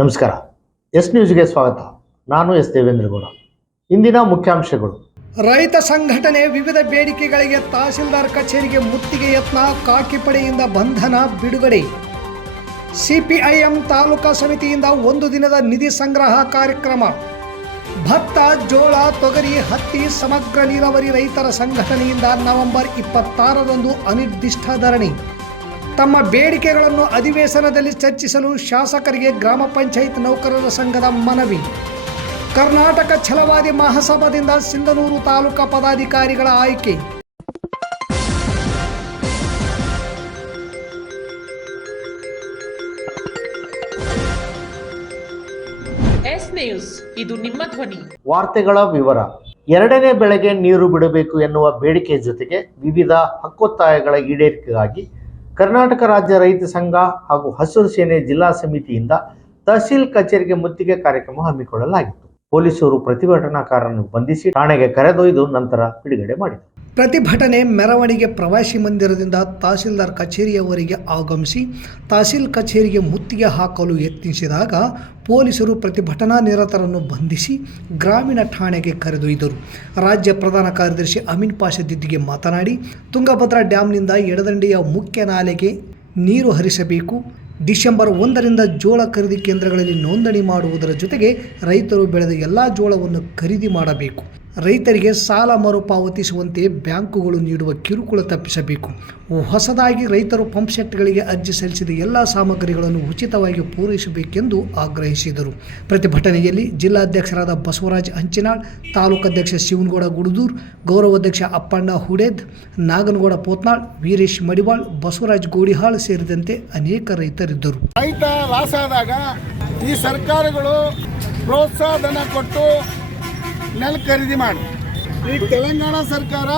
ನಮಸ್ಕಾರ. ಎಸ್ ನ್ಯೂಸ್ಗೆ ಸ್ವಾಗತ. ನಾನು ಎಸ್ ದೇವೇಂದ್ರಗೌಡ. ಇಂದಿನ ಮುಖ್ಯಾಂಶಗಳು. ರೈತ ಸಂಘಟನೆ ವಿವಿಧ ಬೇಡಿಕೆಗಳಿಗೆ ತಹಸೀಲ್ದಾರ್ ಕಚೇರಿಗೆ ಮುತ್ತಿಗೆ ಯತ್ನ, ಖಾಕಿ ಪಡೆಯಿಂದ ಬಂಧನ ಬಿಡುಗಡೆ. ಸಿಪಿಐಎಂ ತಾಲೂಕಾ ಸಮಿತಿಯಿಂದ ಒಂದು ದಿನದ ನಿಧಿ ಸಂಗ್ರಹ ಕಾರ್ಯಕ್ರಮ. ಭತ್ತ, ಜೋಳ, ತೊಗರಿ, ಹತ್ತಿ ಸಮಗ್ರ ನೀರಾವರಿ ರೈತರ ಸಂಘಟನೆಯಿಂದ ನವೆಂಬರ್ 26ರಂದು ಅನಿರ್ದಿಷ್ಟ ಧರಣಿ. ತಮ್ಮ ಬೇಡಿಕೆಗಳನ್ನು ಅಧಿವೇಶನದಲ್ಲಿ ಚರ್ಚಿಸಲು ಶಾಸಕರಿಗೆ ಗ್ರಾಮ ಪಂಚಾಯತ್ ನೌಕರರ ಸಂಘದ ಮನವಿ. ಕರ್ನಾಟಕ ಛಲವಾದಿ ಮಹಾಸಭಾದಿಂದ ಸಿಂಧನೂರು ತಾಲೂಕಾ ಪದಾಧಿಕಾರಿಗಳ ಆಯ್ಕೆ. ಎಸ್ ನ್ಯೂಸ್, ಇದು ನಿಮ್ಮ ಧ್ವನಿ. ವಾರ್ತೆಗಳ ವಿವರ. ಎರಡನೇ ಬೆಳೆಗೆ ನೀರು ಬಿಡಬೇಕು ಎನ್ನುವ ಬೇಡಿಕೆ ಜೊತೆಗೆ ವಿವಿಧ ಹಕ್ಕೊತ್ತಾಯಗಳ ಈಡೇರಿಕೆಗಾಗಿ ಕರ್ನಾಟಕ ರಾಜ್ಯ ರೈತ ಸಂಘ ಹಾಗೂ ಹಸಿರು ಸೇನೆ ಜಿಲ್ಲಾ ಸಮಿತಿಯಿಂದ ತಹಸೀಲ್ ಕಚೇರಿಗೆ ಮುತ್ತಿಗೆ ಕಾರ್ಯಕ್ರಮ ಹಮ್ಮಿಕೊಳ್ಳಲಾಗಿತ್ತು. ಪೊಲೀಸರು ಪ್ರತಿಭಟನಾಕಾರರನ್ನು ಬಂಧಿಸಿ ಠಾಣೆಗೆ ಕರೆದೊಯ್ದು ನಂತರ ಬಿಡುಗಡೆ ಮಾಡಿದರು. ಪ್ರತಿಭಟನೆ ಮೆರವಣಿಗೆ ಪ್ರವಾಸಿ ಮಂದಿರದಿಂದ ತಹಸೀಲ್ದಾರ್ ಕಚೇರಿಯವರೆಗೆ ಆಗಮಿಸಿ ತಹಸೀಲ್ ಕಚೇರಿಗೆ ಮುತ್ತಿಗೆ ಹಾಕಲು ಯತ್ನಿಸಿದಾಗ ಪೊಲೀಸರು ಪ್ರತಿಭಟನಾ ನಿರತರನ್ನು ಬಂಧಿಸಿ ಗ್ರಾಮೀಣ ಠಾಣೆಗೆ ಕರೆದೊಯ್ದರು. ರಾಜ್ಯ ಪ್ರಧಾನ ಕಾರ್ಯದರ್ಶಿ ಅಮೀನ್ ಪಾಷಾ ದಿದ್ದಿಗೆ ಮಾತನಾಡಿ, ತುಂಗಭದ್ರಾ ಡ್ಯಾಂನಿಂದ ಎಡದಂಡೆಯ ಮುಖ್ಯ ನಾಲೆಗೆ ನೀರು ಹರಿಸಬೇಕು. ಡಿಸೆಂಬರ್ 1ರಿಂದ ಜೋಳ ಖರೀದಿ ಕೇಂದ್ರಗಳಲ್ಲಿ ನೋಂದಣಿ ಮಾಡುವುದರ ಜೊತೆಗೆ ರೈತರು ಬೆಳೆದ ಎಲ್ಲ ಜೋಳವನ್ನು ಖರೀದಿ ಮಾಡಬೇಕು. ರೈತರಿಗೆ ಸಾಲ ಮರುಪಾವತಿಸುವಂತೆ ಬ್ಯಾಂಕುಗಳು ನೀಡುವ ಕಿರುಕುಳ ತಪ್ಪಿಸಬೇಕು. ಹೊಸದಾಗಿ ರೈತರು ಪಂಪ್ ಸೆಟ್ಗಳಿಗೆ ಅರ್ಜಿ ಸಲ್ಲಿಸಿದ ಎಲ್ಲ ಸಾಮಗ್ರಿಗಳನ್ನು ಉಚಿತವಾಗಿ ಪೂರೈಸಬೇಕೆಂದು ಆಗ್ರಹಿಸಿದರು. ಪ್ರತಿಭಟನೆಯಲ್ಲಿ ಜಿಲ್ಲಾಧ್ಯಕ್ಷರಾದ ಬಸವರಾಜ್ ಹಂಚಿನಾಳ್, ತಾಲೂಕಾಧ್ಯಕ್ಷ ಶಿವನಗೌಡ ಗುಡದೂರ್, ಗೌರವಾಧ್ಯಕ್ಷ ಅಪ್ಪಣ್ಣ ಹುಡೇದ್, ನಾಗನಗೌಡ ಪೋತ್ನಾಳ್, ವೀರೇಶ್ ಮಡಿವಾಳ್, ಬಸವರಾಜ್ ಗೋಡಿಹಾಳ್ ಸೇರಿದಂತೆ ಅನೇಕ ರೈತರಿದ್ದರು. ರೈತ ಲಾಸ್ ಆದಾಗ ಈ ಸರ್ಕಾರಗಳು ಪ್ರೋತ್ಸಾಹ ಧನ ಕೊಟ್ಟು ನೆಲ ಖರೀದಿ ಮಾಡಿ, ಈ ತೆಲಂಗಾಣ ಸರ್ಕಾರ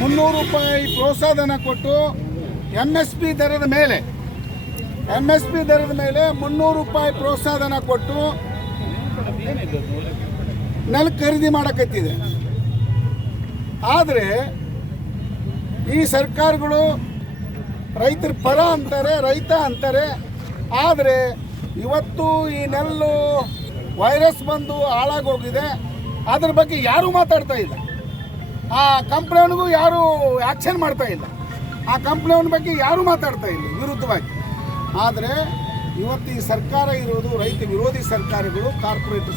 300 ರೂಪಾಯಿ ಪ್ರೋತ್ಸಾಹ ಧನ ಕೊಟ್ಟು MSP ದರದ ಮೇಲೆ 300 ರೂಪಾಯಿ ಪ್ರೋತ್ಸಾಹ ಧನ ಕೊಟ್ಟು ನೆಲ ಖರೀದಿ ಮಾಡಕತ್ತಿದೆ. ಆದರೆ ಈ ಸರ್ಕಾರಗಳು ರೈತರ ಪರ ಅಂತಾರೆ, ರೈತ ಅಂತಾರೆ. ಆದರೆ ಇವತ್ತು ಈ ನೆಲ್ಲು ವೈರಸ್ ಬಂದು ಹಾಳಾಗೋಗಿದೆ. ಅದ್ರ ಬಗ್ಗೆ ಯಾರೂ ಮಾತಾಡ್ತಾ ಇಲ್ಲ. ಆ ಕಂಪ್ನಿಯವನಿಗೂ ಯಾರೂ ಆ್ಯಕ್ಷನ್ ಮಾಡ್ತಾ ಇಲ್ಲ. ಆ ಕಂಪ್ನಿಯವನ ಬಗ್ಗೆ ಯಾರೂ ಮಾತಾಡ್ತಾ ಇಲ್ಲ ವಿರುದ್ಧವಾಗಿ. ಆದರೆ ಇವತ್ತು ಈ ಸರ್ಕಾರ ಇರೋದು ರೈತ ವಿರೋಧಿ ಸರ್ಕಾರಗಳು, ಕಾರ್ಪೊರೇಟ್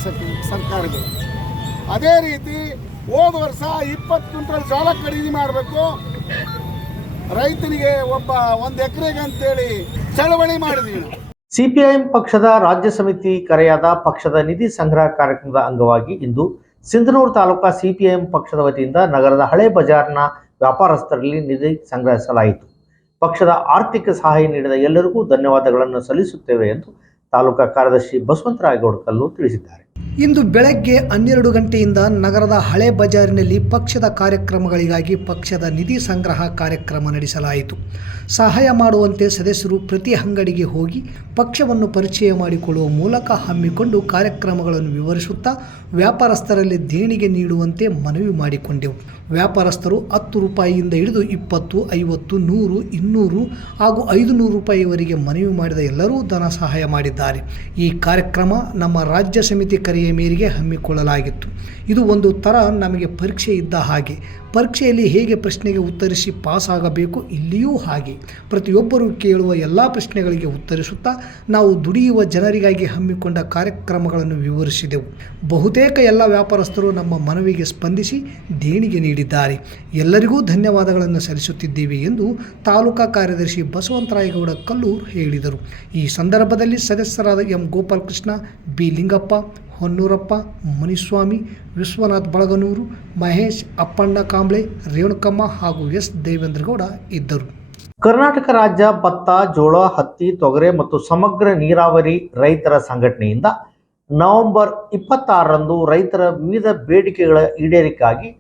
ಸರ್ಕಾರಗಳು. ಅದೇ ರೀತಿ ಹೋದ ವರ್ಷ 20 ಕ್ವಿಂಟಲ್ ಜೋಳ ಖರೀದಿ ಮಾಡಬೇಕು, ರೈತನಿಗೆ ಒಂದು ಎಕರೆಗೆ ಅಂತೇಳಿ ಚಳವಳಿ ಮಾಡಿದ್ವಿ ನಾವು. ಸಿಪಿಐಎಂ ಪಕ್ಷದ ರಾಜ್ಯ ಸಮಿತಿ ಕರೆಯಾದ ಪಕ್ಷದ ನಿಧಿ ಸಂಗ್ರಹ ಕಾರ್ಯಕ್ರಮದ ಅಂಗವಾಗಿ ಇಂದು ಸಿಂಧನೂರು ತಾಲೂಕಾ ಸಿಪಿಐಎಂ ಪಕ್ಷದ ವತಿಯಿಂದ ನಗರದ ಹಳೆ ಬಜಾರ್ನ ವ್ಯಾಪಾರಸ್ಥರಲ್ಲಿ ನಿಧಿ ಸಂಗ್ರಹಿಸಲಾಯಿತು. ಪಕ್ಷದ ಆರ್ಥಿಕ ಸಹಾಯ ನೀಡಿದ ಎಲ್ಲರಿಗೂ ಧನ್ಯವಾದಗಳನ್ನು ಸಲ್ಲಿಸುತ್ತೇವೆ ಎಂದು ತಾಲೂಕಾ ಕಾರ್ಯದರ್ಶಿ ಬಸವಂತರಾಯಗೌಡ ಕಲ್ಲು ತಿಳಿಸಿದ್ದಾರೆ. ಇಂದು ಬೆಳಗ್ಗೆ 12 ಗಂಟೆಯಿಂದ ನಗರದ ಹಳೆ ಬಜಾರಿನಲ್ಲಿ ಪಕ್ಷದ ಕಾರ್ಯಕ್ರಮಗಳಿಗಾಗಿ ಪಕ್ಷದ ನಿಧಿ ಸಂಗ್ರಹ ಕಾರ್ಯಕ್ರಮ ನಡೆಸಲಾಯಿತು. ಸಹಾಯ ಮಾಡುವಂತೆ ಸದಸ್ಯರು ಪ್ರತಿ ಅಂಗಡಿಗೆ ಹೋಗಿ ಪಕ್ಷವನ್ನು ಪರಿಚಯ ಮಾಡಿಕೊಳ್ಳುವ ಮೂಲಕ ಹಮ್ಮಿಕೊಂಡು ಕಾರ್ಯಕ್ರಮಗಳನ್ನು ವಿವರಿಸುತ್ತಾ ವ್ಯಾಪಾರಸ್ಥರಲ್ಲಿ ದೇಣಿಗೆ ನೀಡುವಂತೆ ಮನವಿ ಮಾಡಿಕೊಂಡೆವು. ವ್ಯಾಪಾರಸ್ಥರು 10 ರೂಪಾಯಿಯಿಂದ ಹಿಡಿದು 20, 50, 100, 200 ಹಾಗೂ 500 ರೂಪಾಯಿವರೆಗೆ ಮನವಿ ಮಾಡಿದ ಎಲ್ಲರೂ ಧನ ಸಹಾಯ ಮಾಡಿದ್ದಾರೆ. ಈ ಕಾರ್ಯಕ್ರಮ ನಮ್ಮ ರಾಜ್ಯ ಸಮಿತಿ ಕರೆಯ ಮೇರೆಗೆ ಹಮ್ಮಿಕೊಳ್ಳಲಾಗಿತ್ತು. ಇದು ಒಂದು ಥರ ನಮಗೆ ಪರೀಕ್ಷೆ ಇದ್ದ ಹಾಗೆ. ಪರೀಕ್ಷೆಯಲ್ಲಿ ಹೇಗೆ ಪ್ರಶ್ನೆಗೆ ಉತ್ತರಿಸಿ ಪಾಸ್ ಆಗಬೇಕು, ಇಲ್ಲಿಯೂ ಹಾಗೆ ಪ್ರತಿಯೊಬ್ಬರೂ ಕೇಳುವ ಎಲ್ಲ ಪ್ರಶ್ನೆಗಳಿಗೆ ಉತ್ತರಿಸುತ್ತಾ ನಾವು ದುಡಿಯುವ ಜನರಿಗಾಗಿ ಹಮ್ಮಿಕೊಂಡ ಕಾರ್ಯಕ್ರಮಗಳನ್ನು ವಿವರಿಸಿದೆವು. ಬಹುತೇಕ ಎಲ್ಲ ವ್ಯಾಪಾರಸ್ಥರು ನಮ್ಮ ಮನವಿಗೆ ಸ್ಪಂದಿಸಿ ದೇಣಿಗೆ ನೀಡಿದ್ದಾರೆ. ಎಲ್ಲರಿಗೂ ಧನ್ಯವಾದಗಳನ್ನು ಸಲ್ಲಿಸುತ್ತಿದ್ದೇವೆ ಎಂದು ತಾಲೂಕಾ ಕಾರ್ಯದರ್ಶಿ ಬಸವಂತರಾಯಗೌಡ ಕಲ್ಲೂರ್ ಹೇಳಿದರು. ಈ ಸಂದರ್ಭದಲ್ಲಿ ಸದಸ್ಯರಾದ ಎಂ ಗೋಪಾಲಕೃಷ್ಣ, ಬಿ ಲಿಂಗಪ್ಪ, ಹೊನ್ನೂರಪ್ಪ, ಮುನಿಸ್ವಾಮಿ, ವಿಶ್ವನಾಥ್ ಬಳಗನೂರು, ಮಹೇಶ್, ಅಪ್ಪಣ್ಣ ಕಾಂಬ್ಳೆ, ರೇಣುಕಮ್ಮ ಹಾಗೂ ಎಸ್ ದೇವೇಂದ್ರಗೌಡ ಇದ್ದರು. ಕರ್ನಾಟಕ ರಾಜ್ಯ ಭತ್ತ, ಜೋಳ, ಹತ್ತಿ, ತೊಗರೆ ಮತ್ತು ಸಮಗ್ರ ನೀರಾವರಿ ರೈತರ ಸಂಘಟನೆಯಿಂದ ನವೆಂಬರ್ 26ರಂದು ರೈತರ ವಿವಿಧ ಬೇಡಿಕೆಗಳ ಈಡೇರಿಕೆಗಾಗಿ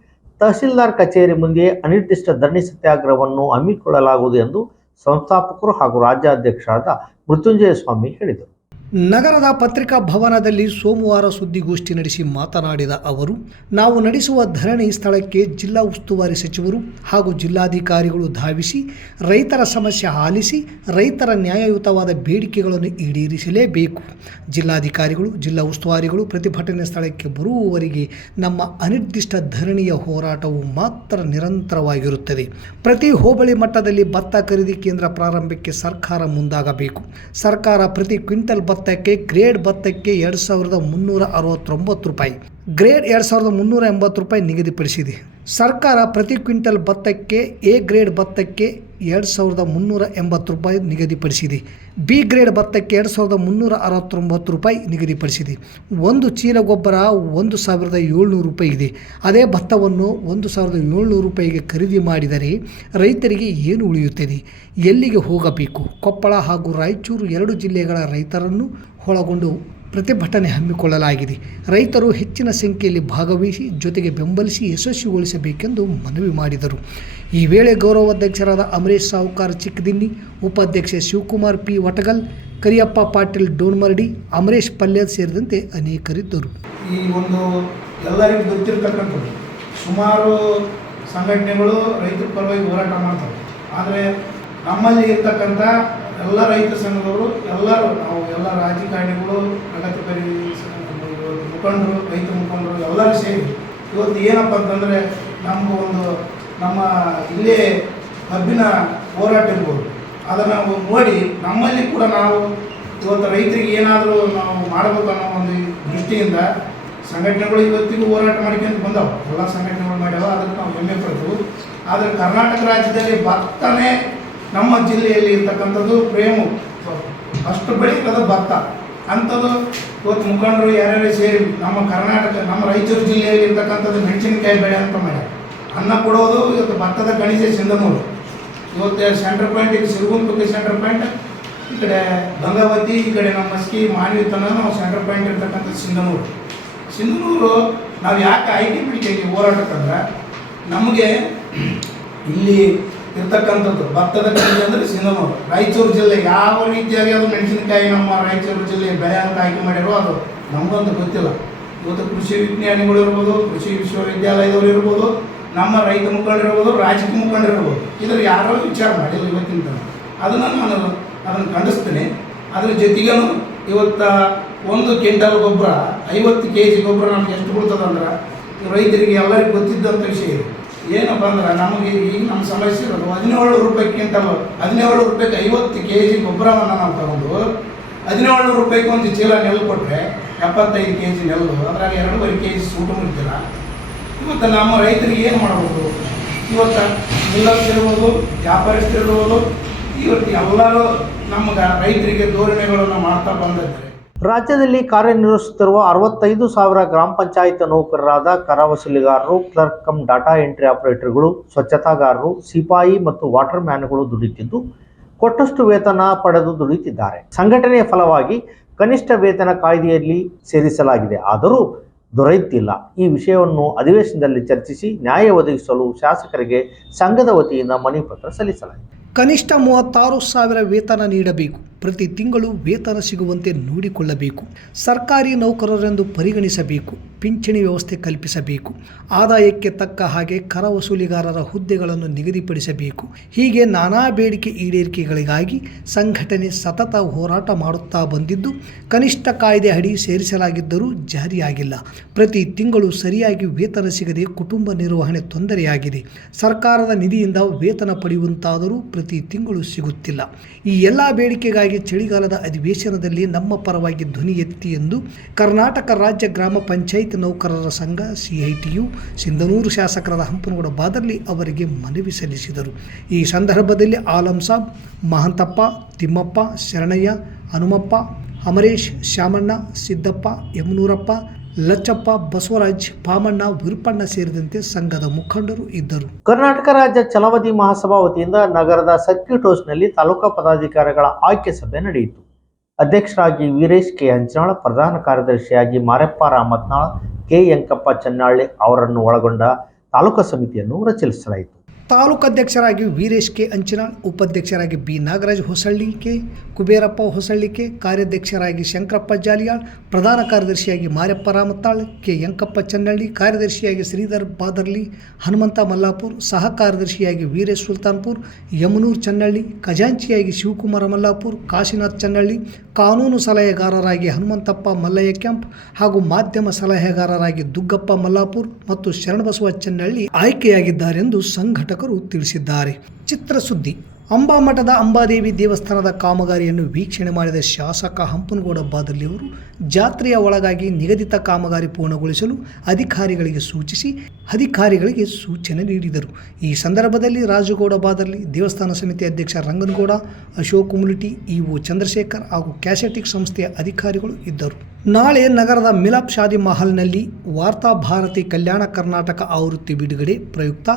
ತಹಸೀಲ್ದಾರ್ ಕಚೇರಿ ಮುಂದೆ ಅನಿರ್ದಿಷ್ಟ ಧರಣಿ ಸತ್ಯಾಗ್ರಹವನ್ನು ಹಮ್ಮಿಕೊಳ್ಳಲಾಗುವುದು ಎಂದು ಸಂಸ್ಥಾಪಕರು ಹಾಗೂ ರಾಜ್ಯಾಧ್ಯಕ್ಷರಾದ ಮೃತ್ಯುಂಜಯ ಸ್ವಾಮಿ ಹೇಳಿದರು. ನಗರದ ಪತ್ರಿಕಾ ಭವನದಲ್ಲಿ ಸೋಮವಾರ ಸುದ್ದಿಗೋಷ್ಠಿ ನಡೆಸಿ ಮಾತನಾಡಿದ ಅವರು, ನಾವು ನಡೆಸುವ ಧರಣಿ ಸ್ಥಳಕ್ಕೆ ಜಿಲ್ಲಾ ಉಸ್ತುವಾರಿ ಸಚಿವರು ಹಾಗೂ ಜಿಲ್ಲಾಧಿಕಾರಿಗಳು ಧಾವಿಸಿ ರೈತರ ಸಮಸ್ಯೆ ಆಲಿಸಿ ರೈತರ ನ್ಯಾಯಯುತವಾದ ಬೇಡಿಕೆಗಳನ್ನು ಈಡೇರಿಸಲೇಬೇಕು. ಜಿಲ್ಲಾಧಿಕಾರಿಗಳು, ಜಿಲ್ಲಾ ಉಸ್ತುವಾರಿಗಳು ಪ್ರತಿಭಟನೆ ಸ್ಥಳಕ್ಕೆ ಬರುವವರೆಗೆ ನಮ್ಮ ಅನಿರ್ದಿಷ್ಟ ಧರಣಿಯ ಹೋರಾಟವು ಮಾತ್ರ ನಿರಂತರವಾಗಿರುತ್ತದೆ. ಪ್ರತಿ ಹೋಬಳಿ ಮಟ್ಟದಲ್ಲಿ ಭತ್ತ ಖರೀದಿ ಕೇಂದ್ರ ಪ್ರಾರಂಭಕ್ಕೆ ಸರ್ಕಾರ ಮುಂದಾಗಬೇಕು. ಸರ್ಕಾರ ಪ್ರತಿ ಕ್ವಿಂಟಲ್ ಭತ್ತಕ್ಕೆ ಗ್ರೇಡ್ ಭತ್ತಕ್ಕೆ 2369 ರೂಪಾಯಿ, ಗ್ರೇಡ್ 2380 ರೂಪಾಯಿ ನಿಗದಿಪಡಿಸಿದೆ. ಸರ್ಕಾರ ಪ್ರತಿ ಕ್ವಿಂಟಲ್ ಭತ್ತಕ್ಕೆ ಎ ಗ್ರೇಡ್ ಭತ್ತಕ್ಕೆ 2380 ರೂಪಾಯಿ ನಿಗದಿಪಡಿಸಿದೆ. ಬಿ ಗ್ರೇಡ್ ಭತ್ತಕ್ಕೆ 2369 ರೂಪಾಯಿ ನಿಗದಿಪಡಿಸಿದೆ. ಒಂದು ಚೀಲ ಗೊಬ್ಬರ 1700 ರೂಪಾಯಿ ಇದೆ. ಅದೇ ಭತ್ತವನ್ನು 1700 ರೂಪಾಯಿಗೆ ಖರೀದಿ ಮಾಡಿದರೆ ರೈತರಿಗೆ ಏನು ಉಳಿಯುತ್ತದೆ? ಎಲ್ಲಿಗೆ ಹೋಗಬೇಕು? ಕೊಪ್ಪಳ ಹಾಗೂ ರಾಯಚೂರು 2 ಜಿಲ್ಲೆಗಳ ರೈತರನ್ನು ಒಳಗೊಂಡು ಪ್ರತಿಭಟನೆ ಹಮ್ಮಿಕೊಳ್ಳಲಾಗಿದೆ. ರೈತರು ಹೆಚ್ಚಿನ ಸಂಖ್ಯೆಯಲ್ಲಿ ಭಾಗವಹಿಸಿ ಜೊತೆಗೆ ಬೆಂಬಲಿಸಿ ಯಶಸ್ವಿಗೊಳಿಸಬೇಕೆಂದು ಮನವಿ ಮಾಡಿದರು. ಈ ವೇಳೆ ಗೌರವಾಧ್ಯಕ್ಷರಾದ ಅಮರೇಶ್ ಸಾವುಕಾರ ಚಿಕ್ಕದಿನ್ನಿ, ಉಪಾಧ್ಯಕ್ಷ ಶಿವಕುಮಾರ್ ಪಿ ವಟಗಲ್, ಕರಿಯಪ್ಪ ಪಾಟೀಲ್ ಡೋನ್ಮರಡಿ, ಅಮರೇಶ್ ಪಲ್ಯದ್ ಸೇರಿದಂತೆ ಅನೇಕರಿದ್ದರು. ಈ ಒಂದು ಎಲ್ಲರಿಗೂ ಗೊತ್ತಿರತಕ್ಕಂಥದ್ದು, ಸುಮಾರು ಸಂಘಟನೆಗಳು ರೈತರ ಪರವಾಗಿ ಹೋರಾಟ ಮಾಡ್ತಾರೆ. ಆದರೆ ನಮ್ಮಲ್ಲಿ ಇರ್ತಕ್ಕಂಥ ಎಲ್ಲ ರೈತ ಸಂಘದವರು ಎಲ್ಲರೂ, ನಾವು ಎಲ್ಲ ರಾಜಕಾರಣಿಗಳು, ಪ್ರಗತಿಪರಿ ಮುಖಂಡರು, ರೈತ ಮುಖಂಡರು ಎಲ್ಲರೂ ಸೇರಿ ಇವತ್ತು ಏನಪ್ಪ ಅಂತಂದರೆ ನಮ್ಮ ಇಲ್ಲೇ ಕಬ್ಬಿನ ಹೋರಾಟ ಇರ್ಬೋದು, ಅದನ್ನು ನೋಡಿ ನಮ್ಮಲ್ಲಿ ಕೂಡ ನಾವು ಇವತ್ತು ರೈತರಿಗೆ ಏನಾದರೂ ನಾವು ಮಾಡಬೇಕು ಅನ್ನೋ ಒಂದು ದೃಷ್ಟಿಯಿಂದ ಸಂಘಟನೆಗಳು ಇವತ್ತಿಗೂ ಹೋರಾಟ ಮಾಡ್ಕೊಂತ ಬಂದವು. ಎಲ್ಲ ಸಂಘಟನೆಗಳು ಮಾಡ್ಯಾವ, ಅದಕ್ಕೆ ನಾವು ಹೆಮ್ಮೆ ಪಡ್ತೀವಿ. ಆದರೆ ಕರ್ನಾಟಕ ರಾಜ್ಯದಲ್ಲಿ ಭತ್ತನೇ ನಮ್ಮ ಜಿಲ್ಲೆಯಲ್ಲಿ ಇರ್ತಕ್ಕಂಥದ್ದು ಪ್ರೇಮು, ಅಷ್ಟು ಬೆಳೀತದ ಭತ್ತ ಅಂಥದ್ದು. ಇವತ್ತು ಮುಖಂಡರು ಯಾರ್ಯಾರು ಸೇರಿ ನಮ್ಮ ಕರ್ನಾಟಕ, ನಮ್ಮ ರಾಯಚೂರು ಜಿಲ್ಲೆಯಲ್ಲಿ ಇರ್ತಕ್ಕಂಥದ್ದು ಮೆಣಸಿನಕಾಯಿ ಬೆಳೆ ಅಂತ ಮಾಡ್ಯಾರ. ಅನ್ನ ಕೊಡೋದು ಇವತ್ತು ಭತ್ತದ ಕಣಿಜೆ ಸಿಂಧನೂರು. ಇವತ್ತು ಸೆಂಟ್ರ್ ಪಾಯಿಂಟ್, ಈಗ ಸಿರುಗುಂಪಕ್ಕೆ ಸೆಂಟ್ರ್ ಪಾಯಿಂಟ್, ಈ ಕಡೆ ಗಂಗಾವತಿ, ಈ ಕಡೆ ನಮ್ಮ ಮಸ್ಕಿ ಮಾನ್ವಿ ತನಕ ನಾವು ಸೆಂಟ್ರ್ ಪಾಯಿಂಟ್ ಇರ್ತಕ್ಕಂಥ ಸಿಂಧನೂರು ನಾವು ಯಾಕೆ ಆಯ್ಕೆ ಬಿಡ್ತೀವಿ ಹೋರಾಟಕ್ಕಂದ್ರೆ, ನಮಗೆ ಇಲ್ಲಿ ಇರ್ತಕ್ಕಂಥದ್ದು ಭತ್ತದ ಕಣಿಜೆ ಅಂದರೆ ಸಿಂಧನೂರು. ರಾಯಚೂರು ಜಿಲ್ಲೆ ಯಾವ ರೀತಿಯಾಗಿ ಅದು ಮೆಣಸಿನಕಾಯಿ ನಮ್ಮ ರಾಯಚೂರು ಜಿಲ್ಲೆ ಬೆಳೆ ಅಂತ ಆಯ್ಕೆ ಮಾಡಿರೋ ಅದು ನಮಗಂತೂ ಗೊತ್ತಿಲ್ಲ. ಇವತ್ತು ಕೃಷಿ ವಿಜ್ಞಾನಿಗಳು ಇರ್ಬೋದು, ಕೃಷಿ ವಿಶ್ವವಿದ್ಯಾಲಯದವರು ಇರ್ಬೋದು, ನಮ್ಮ ರೈತ ಮುಖಂಡರಿರ್ಬೋದು, ರಾಜಕೀಯ ಮುಖಂಡರಿರ್ಬೋದು, ಇದ್ರ ಯಾರೋ ವಿಚಾರ ಮಾಡಿಲ್ಲ ಇವತ್ತಿನ ತನಕ. ನಾನು ಅದನ್ನು ಖಂಡಿಸ್ತೀನಿ. ಅದ್ರ ಜೊತೆಗೂ ಇವತ್ತು 1 ಕ್ವಿಂಟಲ್ ಗೊಬ್ಬರ 50 kg ಗೊಬ್ಬರ ನಮ್ಗೆ ಎಷ್ಟು ಬೀಳ್ತದಂದ್ರೆ ರೈತರಿಗೆ ಎಲ್ಲರಿಗೂ ಗೊತ್ತಿದ್ದಂಥ ವಿಷಯ ಇದೆ. ಏನಪ್ಪ ಅಂದ್ರೆ ನಮಗೆ ಈಗ ನಮ್ಮ ಸಮಸ್ಯೆ ಇರೋದು 17 ರೂಪಾಯಿ ಕ್ವಿಂಟಲ್, 17 ರೂಪಾಯಿಗೆ 50 kg ಗೊಬ್ಬರವನ್ನು ನಾವು ತಗೊಂಡು 17 ರೂಪಾಯಿಗೆ ಒಂದು ಚೀಲ ನೆಲ್ಲು ಕೊಟ್ಟರೆ 75 kg ನೆಲ್ಲು, ಅದ್ರಾಗ 2.5 kg ಸೂಟು ಮುಗಿತಿಲ್ಲ. ಇವತ್ತು ನಮ್ಮ ರೈತರಿಗೆ ಏನು ಮಾಡಬಹುದು? ಇವತ್ತು ಮಿಲ್ಲರ್ಸ್ ಇರ್ಬೋದು, ವ್ಯಾಪಾರಸ್ಥರಿರ್ಬೋದು, ಇವತ್ತು ಎಲ್ಲರೂ ನಮಗೆ ರೈತರಿಗೆ ಧೋರಣೆಗಳನ್ನು ಮಾಡ್ತಾ ಬಂದಿದ್ದಾರೆ. ರಾಜ್ಯದಲ್ಲಿ ಕಾರ್ಯನಿರ್ವಹಿಸುತ್ತಿರುವ 65,000 ಗ್ರಾಮ ಪಂಚಾಯತ್ ನೌಕರರಾದ ಕರ ವಸೂಲಿಗಾರರು, ಕ್ಲರ್ಕ್ ಕಮ್ ಡಾಟಾ ಎಂಟ್ರಿ ಆಪರೇಟರ್ಗಳು, ಸ್ವಚ್ಛತಾಗಾರರು, ಸಿಪಾಯಿ ಮತ್ತು ವಾಟರ್ ಮ್ಯಾನ್ಗಳು ದುಡಿಯುತ್ತಿದ್ದು ಕೊಟ್ಟಷ್ಟು ವೇತನ ಪಡೆದು ದುಡಿಯುತ್ತಿದ್ದಾರೆ. ಸಂಘಟನೆಯ ಫಲವಾಗಿ ಕನಿಷ್ಠ ವೇತನ ಕಾಯ್ದೆಯಲ್ಲಿ ಸೇರಿಸಲಾಗಿದೆ, ಆದರೂ ದೊರೆಯುತ್ತಿಲ್ಲ. ಈ ವಿಷಯವನ್ನು ಅಧಿವೇಶನದಲ್ಲಿ ಚರ್ಚಿಸಿ ನ್ಯಾಯ ಒದಗಿಸಲು ಶಾಸಕರಿಗೆ ಸಂಘದ ವತಿಯಿಂದ ಮನವಿ ಪತ್ರ ಸಲ್ಲಿಸಲಾಗಿದೆ. ಕನಿಷ್ಠ 36,000 ವೇತನ ನೀಡಬೇಕು. ಪ್ರತಿ ತಿಂಗಳು ವೇತನ ಸಿಗುವಂತೆ ನೋಡಿಕೊಳ್ಳಬೇಕು. ಸರ್ಕಾರಿ ನೌಕರರೆಂದು ಪರಿಗಣಿಸಬೇಕು. ಪಿಂಚಣಿ ವ್ಯವಸ್ಥೆ ಕಲ್ಪಿಸಬೇಕು. ಆದಾಯಕ್ಕೆ ತಕ್ಕ ಹಾಗೆ ಕರ ವಸೂಲಿಗಾರರ ಹುದ್ದೆಗಳನ್ನು ನಿಗದಿಪಡಿಸಬೇಕು. ಹೀಗೆ ನಾನಾ ಬೇಡಿಕೆ ಈಡೇರಿಕೆಗಳಿಗಾಗಿ ಸಂಘಟನೆ ಸತತ ಹೋರಾಟ ಮಾಡುತ್ತಾ ಬಂದಿದ್ದು, ಕನಿಷ್ಠ ಕಾಯ್ದೆ ಅಡಿ ಸೇರಿಸಲಾಗಿದ್ದರೂ ಜಾರಿಯಾಗಿಲ್ಲ. ಪ್ರತಿ ತಿಂಗಳು ಸರಿಯಾಗಿ ವೇತನ ಸಿಗದೆ ಕುಟುಂಬ ನಿರ್ವಹಣೆ ತೊಂದರೆಯಾಗಿದೆ. ಸರ್ಕಾರದ ನಿಧಿಯಿಂದ ವೇತನ ಪಡೆಯುವಂತಾದರೂ ಪ್ರತಿ ತಿಂಗಳು ಸಿಗುತ್ತಿಲ್ಲ. ಈ ಎಲ್ಲ ಬೇಡಿಕೆಗಾಗಿ ಚಳಿಗಾಲದ ಅಧಿವೇಶನದಲ್ಲಿ ನಮ್ಮ ಪರವಾಗಿ ಧ್ವನಿ ಎತ್ತಿ ಎಂದು ಕರ್ನಾಟಕ ರಾಜ್ಯ ಗ್ರಾಮ ಪಂಚಾಯತ್ ನೌಕರರ ಸಂಘ CITU ಸಿಂಧನೂರು ಶಾಸಕರಾದ ಹಂಪನಗೌಡ ಬಾದರ್ಲಿ ಅವರಿಗೆ ಮನವಿ ಸಲ್ಲಿಸಿದರು. ಈ ಸಂದರ್ಭದಲ್ಲಿ ಆಲಂ ಸಾಬ್, ಮಹಂತಪ್ಪ, ತಿಮ್ಮಪ್ಪ, ಶರಣಯ್ಯ, ಹನುಮಪ್ಪ, ಅಮರೇಶ್, ಶಾಮಣ್ಣ, ಸಿದ್ದಪ್ಪ, ಯಮನೂರಪ್ಪ, ಲಚ್ಚಪ್ಪ, ಬಸವರಾಜ್, ಪಾಮಣ್ಣ, ವಿರುಪಣ್ಣ ಸೇರಿದಂತೆ ಸಂಘದ ಮುಖಂಡರು ಇದ್ದರು. ಕರ್ನಾಟಕ ರಾಜ್ಯ ಛಲವಾದಿ ಮಹಾಸಭಾ ವತಿಯಿಂದ ನಗರದ ಸರ್ಕ್ಯೂಟ್ ಹೌಸ್ನಲ್ಲಿ ತಾಲೂಕಾ ಪದಾಧಿಕಾರಿಗಳ ಆಯ್ಕೆ ಸಭೆ ನಡೆಯಿತು. ಅಧ್ಯಕ್ಷರಾಗಿ ವೀರೇಶ್ ಕೆ ಹಂಚನಾಳ್, ಪ್ರಧಾನ ಕಾರ್ಯದರ್ಶಿಯಾಗಿ ಮಾರೆಪ್ಪ ರಾಮತ್ನಾಳ್, ಕೆ ಯಂಕಪ್ಪ ಚನ್ನಾಳ್ಳಿ ಅವರನ್ನು ಒಳಗೊಂಡ ತಾಲೂಕಾ ಸಮಿತಿಯನ್ನು ರಚಿಸಲಾಯಿತು. ತಾಲೂಕು ಅಧ್ಯಕ್ಷರಾಗಿ ವೀರೇಶ್ ಕೆ ಅಂಚಿನಾಳ್, ಉಪಾಧ್ಯಕ್ಷರಾಗಿ ಬಿ ನಾಗರಾಜ್ ಹೊಸಳ್ಳಿಕೆ, ಕುಬೇರಪ್ಪ ಹೊಸಳ್ಳಿಕೆ, ಕಾರ್ಯಾಧ್ಯಕ್ಷರಾಗಿ ಶಂಕರಪ್ಪ ಜಾಲಿಯಾಳ್, ಪ್ರಧಾನ ಕಾರ್ಯದರ್ಶಿಯಾಗಿ ಮಾರ್ಯಪ್ಪ ರಾಮತಾಳ್, ಕೆ ಯಂಕಪ್ಪ ಚನ್ನಳ್ಳಿ, ಕಾರ್ಯದರ್ಶಿಯಾಗಿ ಶ್ರೀಧರ್ ಬಾದರ್ಲಿ, ಹನುಮಂತ ಮಲ್ಲಾಪುರ್, ಸಹ ಕಾರ್ಯದರ್ಶಿಯಾಗಿ ವೀರೇಶ್ ಸುಲ್ತಾನ್ಪುರ್, ಯಮನೂರ್ ಚನ್ನಳ್ಳಿ, ಖಜಾಂಚಿಯಾಗಿ ಶಿವಕುಮಾರ ಮಲ್ಲಾಪುರ್, ಕಾಶಿನಾಥ್ ಚನ್ನಳ್ಳಿ, ಕಾನೂನು ಸಲಹೆಗಾರರಾಗಿ ಹನುಮಂತಪ್ಪ ಮಲ್ಲಯ್ಯ ಕ್ಯಾಂಪ್ ಹಾಗೂ ಮಾಧ್ಯಮ ಸಲಹೆಗಾರರಾಗಿ ದುಗ್ಗಪ್ಪ ಮಲ್ಲಾಪುರ್ ಮತ್ತು ಶರಣಬಸವ ಚನ್ನಳ್ಳಿ ಆಯ್ಕೆಯಾಗಿದ್ದಾರೆಂದು ಸಂಘಟಕರು ತಿಳಿಸಿದ್ದಾರೆ. ಚಿತ್ರಸುದ್ದಿ: ಅಂಬಾಮಠದ ಅಂಬಾದೇವಿ ದೇವಸ್ಥಾನದ ಕಾಮಗಾರಿಯನ್ನು ವೀಕ್ಷಣೆ ಮಾಡಿದ ಶಾಸಕ ಹಂಪನಗೌಡ ಬಾದರ್ಲಿ ಅವರು ಜಾತ್ರೆಯ ಒಳಗಾಗಿ ನಿಗದಿತ ಕಾಮಗಾರಿ ಪೂರ್ಣಗೊಳಿಸಲು ಅಧಿಕಾರಿಗಳಿಗೆ ಸೂಚನೆ ನೀಡಿದರು. ಈ ಸಂದರ್ಭದಲ್ಲಿ ರಾಜಗೌಡ ಬಾದರ್ಲಿ, ದೇವಸ್ಥಾನ ಸಮಿತಿ ಅಧ್ಯಕ್ಷ ರಂಗನಗೌಡ, ಅಶೋಕ್ ಮುಲಿಟಿ, ಇಒ ಚಂದ್ರಶೇಖರ್ ಹಾಗೂ ಕ್ಯಾಸೆಟಿಕ್ ಸಂಸ್ಥೆಯ ಅಧಿಕಾರಿಗಳು ಇದ್ದರು. ನಾಳೆ ನಗರದ ಮಿಲಾಪ್ ಶಾದಿ ಮಹಲ್ನಲ್ಲಿ ವಾರ್ತಾ ಭಾರತಿ ಕಲ್ಯಾಣ ಕರ್ನಾಟಕ ಆವೃತ್ತಿ ಬಿಡುಗಡೆ ಪ್ರಯುಕ್ತ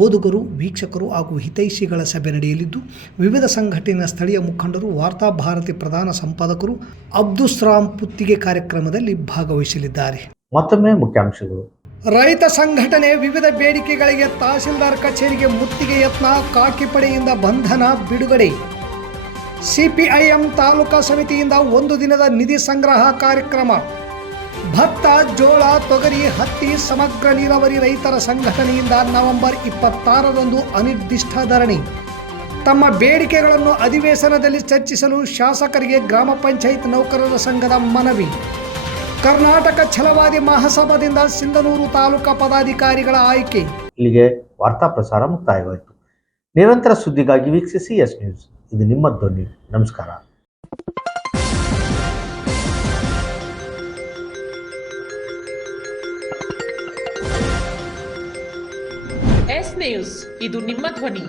ಓದುಗರು, ವೀಕ್ಷಕರು ಹಾಗೂ ಹಿತೈಷಿಗಳ ಸಭೆ ನಡೆಯಲಿದ್ದು, ವಿವಿಧ ಸಂಘಟನೆಯ ಸ್ಥಳೀಯ ಮುಖಂಡರು, ವಾರ್ತಾ ಭಾರತಿ ಪ್ರಧಾನ ಸಂಪಾದಕರು ಅಬ್ದುಸ್ರಾಮ್ ಪುತ್ತಿಗೆ ಕಾರ್ಯಕ್ರಮದಲ್ಲಿ ಭಾಗವಹಿಸಲಿದ್ದಾರೆ. ಮತ್ತೊಮ್ಮೆ ಮುಖ್ಯಾಂಶಗಳು. ರೈತ ಸಂಘಟನೆ ವಿವಿಧ ಬೇಡಿಕೆಗಳಿಗೆ ತಹಸೀಲ್ದಾರ್ ಕಚೇರಿಗೆ ಮುತ್ತಿಗೆ ಯತ್ನ, ಖಾಕಿ ಪಡೆಯಿಂದ ಬಂಧನ ಬಿಡುಗಡೆ. ಸಿಪಿಐಎಂ ತಾಲೂಕಾ ಸಮಿತಿಯಿಂದ 1 ದಿನದ ನಿಧಿ ಸಂಗ್ರಹ ಕಾರ್ಯಕ್ರಮ. ಭತ್ತ, ಜೋಳ, ತೊಗರಿ, ಹತ್ತಿ ಸಮಗ್ರ ನೀರಾವರಿ ರೈತರ ಸಂಘಟನೆಯಿಂದ ನವೆಂಬರ್ 26ರಂದು ಅನಿರ್ದಿಷ್ಟ ಧರಣಿ. ತಮ್ಮ ಬೇಡಿಕೆಗಳನ್ನು ಅಧಿವೇಶನದಲ್ಲಿ ಚರ್ಚಿಸಲು ಶಾಸಕರಿಗೆ ಗ್ರಾಮ ಪಂಚಾಯತ್ ನೌಕರರ ಸಂಘದ ಮನವಿ. ಕರ್ನಾಟಕ ಛಲವಾದಿ ಮಹಾಸಭಾದಿಂದ ಸಿಂಧನೂರು ತಾಲೂಕಾ ಪದಾಧಿಕಾರಿಗಳ ಆಯ್ಕೆ. ಇಲ್ಲಿಗೆ ವಾರ್ತಾ ಪ್ರಸಾರ ಮುಕ್ತಾಯವಾಯಿತು. ನಿರಂತರ ಸುದ್ದಿಗಾಗಿ ವೀಕ್ಷಿಸಿ ಎಸ್ ನ್ಯೂಸ್. ಇದು ನಿಮ್ಮ ಧ್ವನಿ. ನಮಸ್ಕಾರ. ಎಸ್ ನ್ಯೂಸ್, ಇದು ನಿಮ್ಮ ಧ್ವನಿ.